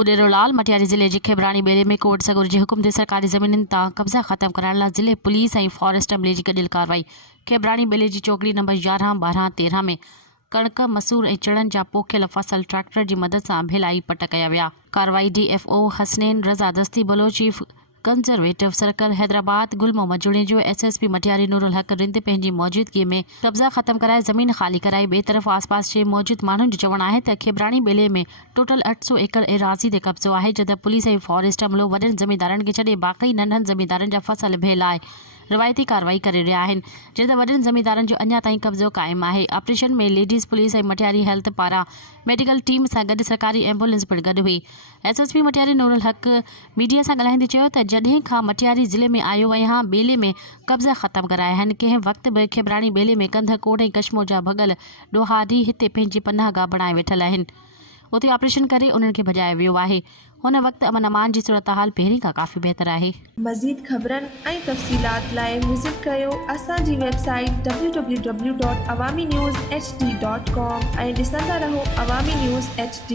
उडेरोलाल मटियारी ज़िले के खेबरानी बेरे में कोर्ट सगुर के हुक्म से सरकारी ज़मीन ता कब्ज़ा ख़त्म कराने ला ज़िले पुलिस और फॉरेस्ट अमले की गडियल कार्रवाई। खेबरानी बेले की चौकड़ी नंबर 11, 12, 13 में कणक, मसूर और चड़न जा पोखियल फसल ट्रैक्टर की मदद से भेलाई पट कया विया। कार्रवाई DFO हसनैन रज़ा दस्ती बलो, चीफ कंजर्वेटिव सर्कल हैदराबाद गुल मोहम्मद जुड़ेजो, SSP मटियारी नूरुल हक रिंद पंहिंजी मौजूदगी में कब्ज़ा ख़त्म कराए ज़मीन खाली कराई। बे तरफ़ आसपास के मौजूद माण्हुनि जो चवण है त खेबरानी बेले में टोटल 800 एकड़ एराज़ी ते कब्ज़ो है, जद पुलिस और फॉरेस्ट अमलो वॾनि ज़मींदारनि खे छॾे बाक़ी नंढनि ज़मींदारनि जा फसल भेल आहे रिवायती कार्रवाई करे रहिया आहिनि, जद वॾनि ज़मींदारनि जो अञा ताईं कब्ज़ो क़ाइमु आहे। ऑपरेशन में लेडीज़ पुलिस और मटियारी हेल्थ पारां मेडिकल टीम सां गॾु सरकारी एम्बुलेंस पिणु गॾु हुई। SSP मटियारी नूरुल हक मीडिया सां ॻाल्हाईंदे चयो त जॾहिं खां मटियारी ज़िले में आयो आहियां बेले में कब्ज़ा ख़त्म कराया आहिनि। कंहिं वक़्त बि खेबरानी बेले में कंध, कोढ़ ऐं कशमो जा भॻल ॾोहारी हिते पंहिंजी पनाहगाह बणाए वेठल आहिनि। उते ऑपरेशन करे उन्हनि खे भॼायो वियो आहे। हुन वक़्त अमन अमान जी सूरत हाल पहिरीं खां काफ़ी बहितर आहे। मज़ीद ख़बरनि ऐं तफ़सीलात लाइ विज़िट कयो असांजी वेबसाइट www.awamiNewsHD.com ऐं ॾिसंदा रहो अवामी न्यूज़ HD।